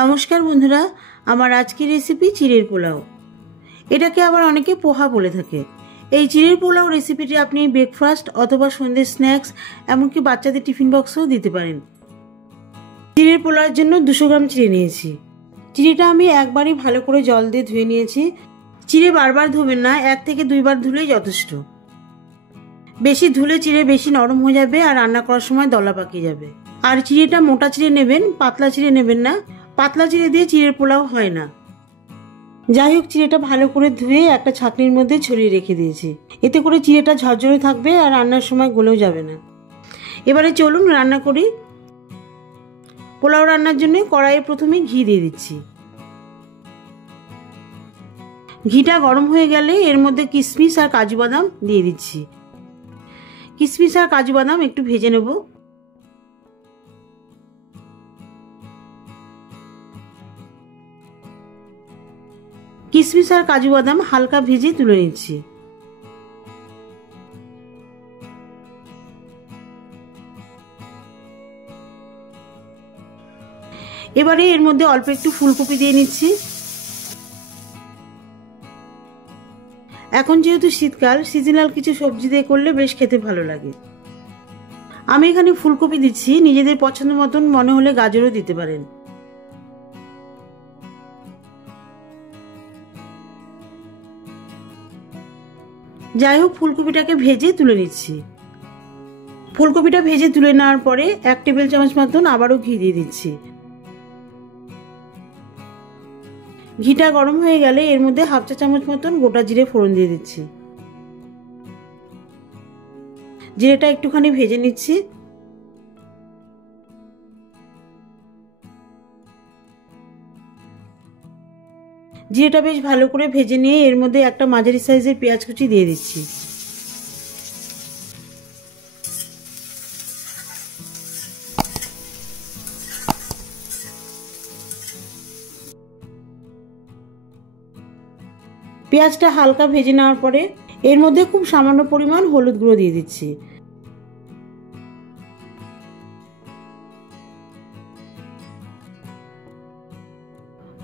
নমস্কার বন্ধুরা, আমার আজকের রেসিপি চিড়ের পোলাও। এটাকে আবার অনেকে পোহা বলে থাকে। এই চিড়ের পোলাও রেসিপিটি আপনি ব্রেকফাস্ট অথবা সন্ধ্যের স্ন্যাক্স, এমনকি বাচ্চাদের টিফিন বক্সেও দিতে পারেন। চিড়ের পোলাওর জন্য 200 গ্রাম চিড়ে নিয়েছি। চিড়েটা আমি একবারই ভালো করে জল দিয়ে ধুয়ে নিয়েছি। চিড়ে বারবার ধুবেন না, 1 থেকে 2 বার ধুলেই যথেষ্ট। বেশি ধুলে চিড়ে বেশি নরম হয়ে যাবে আর রান্না করার সময় দলা পাকিয়ে যাবে। আর চিড়েটা মোটা চিড়ে নেবেন, পাতলা চিড়ে নেবেন না। পাতলা চিড়ে দিয়ে চিড়ের পোলাও হয় না। যাই হোক, চিড়েটা ভালো করে ধুয়ে একটা ছাঁকনির মধ্যে ছড়িয়ে রেখে দিয়েছি। এতে করে চিড়েটা ঝরঝরে থাকবে আর রান্নার সময় গলেও যাবে না। এবারে চলুন রান্না করি। পোলাও রান্নার জন্য কড়াইয়ে প্রথমে ঘি দিয়ে দিচ্ছি। ঘিটা গরম হয়ে গেলে এর মধ্যে কিশমিশ আর কাজু বাদাম দিয়ে দিচ্ছি। কিশমিশ আর কাজু বাদাম একটু ভেজে নেব। কিশমিশ আর কাজু বাদাম হালকা ভেজে তুলে নিচ্ছি। এবারে এর মধ্যে অল্প একটু ফুলকপি দিয়ে নিচ্ছি। এখন যেহেতু শীতকাল, সিজনাল কিছু সবজি দিয়ে করলে বেশ খেতে ভালো লাগে। আমি এখানে ফুলকপি দিচ্ছি, নিজেদের পছন্দ মতন মনে হলে গাজরও দিতে পারেন। যাই হোক, ফুলকপিটাকে ভেজে তুলে নিচ্ছি। ফুলকপিটা ভেজে তুলে নেওয়ার পরে 1 টেবিল চামচ মতন আবারও ঘি দিয়ে দিচ্ছি। ঘিটা গরম হয়ে গেলে এর মধ্যে 1/2 চা চামচ মতন গোটা জিরে ফোড়ন দিয়ে দিচ্ছি। জিরেটা একটুখানি ভেজে নিচ্ছি। জিরেটা বেশ ভালো করে ভেজে নিয়ে এর মধ্যে একটা মাঝারি সাইজের পেঁয়াজ কুচি দিয়ে দিচ্ছি। পেঁয়াজটা হালকা ভেজে নেওয়ার পরে এর মধ্যে খুব সামান্য পরিমাণ হলুদ গুঁড়ো দিয়ে দিচ্ছি।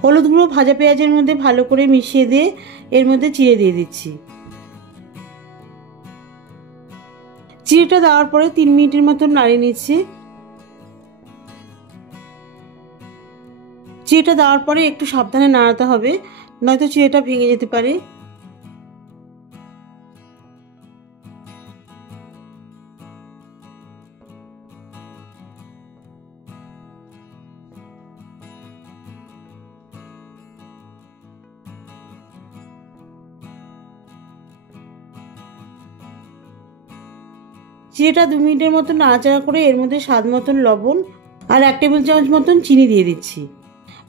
হলুদ গুঁড়ো ভাজা পেঁয়াজের মধ্যে ভালো করে মিশিয়ে দিয়ে এর মধ্যে চিড়ে দিয়ে দিচ্ছি। চিড়েটা দেওয়ার পরে 3 মিনিটের মতন নাড়িয়ে নিচ্ছি। চিড়েটা দেওয়ার পরে একটু সাবধানে নাড়াতে হবে, নয়তো চিড়েটা ভেঙে যেতে পারে। চিড়েটা 2 মিনিটের মতন নাড়াচাড়া করে এর মধ্যে স্বাদ মতন লবণ আর 1 টেবিল চামচ মতন চিনি দিয়ে দিচ্ছি।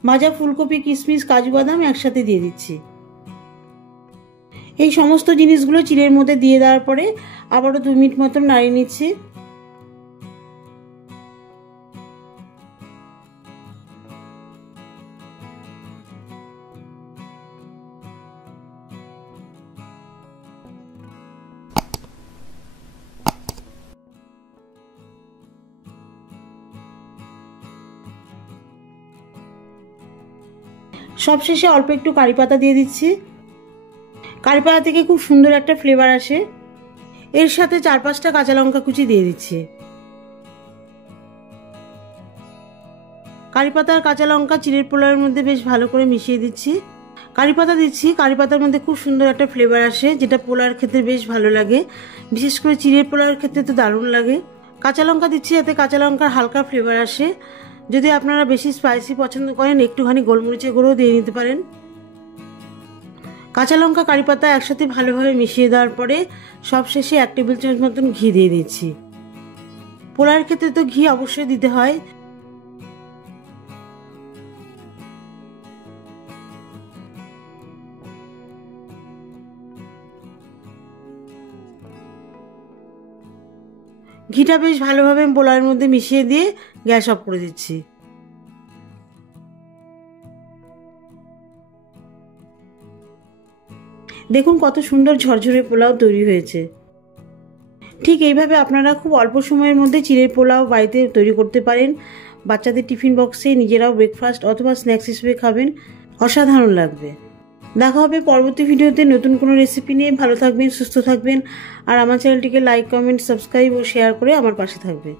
ভাজা ফুলকপি, কিশমিশ, কাজু বাদাম একসাথে দিয়ে দিচ্ছি। এই সমস্ত জিনিসগুলো চিড়ের মধ্যে দিয়ে দেওয়ার পরে আবারও 2 মিনিট মতন নাড়িয়ে নিচ্ছি। সবশেষে অল্প একটু কারি পাতা দিয়ে দিচ্ছি। কারি পাতা থেকে খুব সুন্দর একটা ফ্লেভার আসে। এর সাথে 4-5টা কাঁচা লঙ্কা কুচি দিয়ে দিচ্ছি। কারি পাতা আর কাঁচা লঙ্কা চিড়ের পোলাওয়ের মধ্যে বেশ ভালো করে মিশিয়ে দিচ্ছি। কারি পাতা দিচ্ছি, কারি পাতার মধ্যে খুব সুন্দর একটা ফ্লেভার আসে, যেটা পোলাওয়ের খেতে বেশ ভালো লাগে। বিশেষ করে চিড়ের পোলাওয়ের খেতে তো দারুণ লাগে। কাঁচা লঙ্কা দিচ্ছি, যাতে কাঁচা লঙ্কার হালকা ফ্লেভার আসে। যদি আপনারা বেশি স্পাইসি পছন্দ করেন, একটুখানি গোলমরিচের গুঁড়ো দিয়ে নিতে পারেন। কাঁচা লঙ্কা, কারি পাতা একসাথে ভালোভাবে মিশিয়ে দেওয়ার পরে সবশেষে 1 টেবিল চামচ মতন ঘি দিয়ে দিচ্ছি। পোলাওয়ের ক্ষেত্রে তো ঘি অবশ্যই দিতে হয়। ঘিটা বেশ ভালোভাবে পোলাওয়ের মধ্যে মিশিয়ে দিয়ে গ্যাস অফ করে দিচ্ছি। দেখুন কত সুন্দর ঝরঝরে পোলাও তৈরি হয়েছে। ঠিক এইভাবে আপনারা খুব অল্প সময়ের মধ্যে চিড়ের পোলাও বাড়িতে তৈরি করতে পারেন। বাচ্চাদের টিফিন বক্সে, নিজেরাও ব্রেকফাস্ট অথবা স্ন্যাক্স হিসেবে খাবেন, অসাধারণ লাগবে। দেখা হবে পরবর্তী ভিডিওতে নতুন কোনো রেসিপি নিয়ে। ভালো থাকবেন, সুস্থ থাকবেন, আর আমার চ্যানেলটিকে লাইক, কমেন্ট, সাবস্ক্রাইব ও শেয়ার করে আমার পাশে থাকবেন।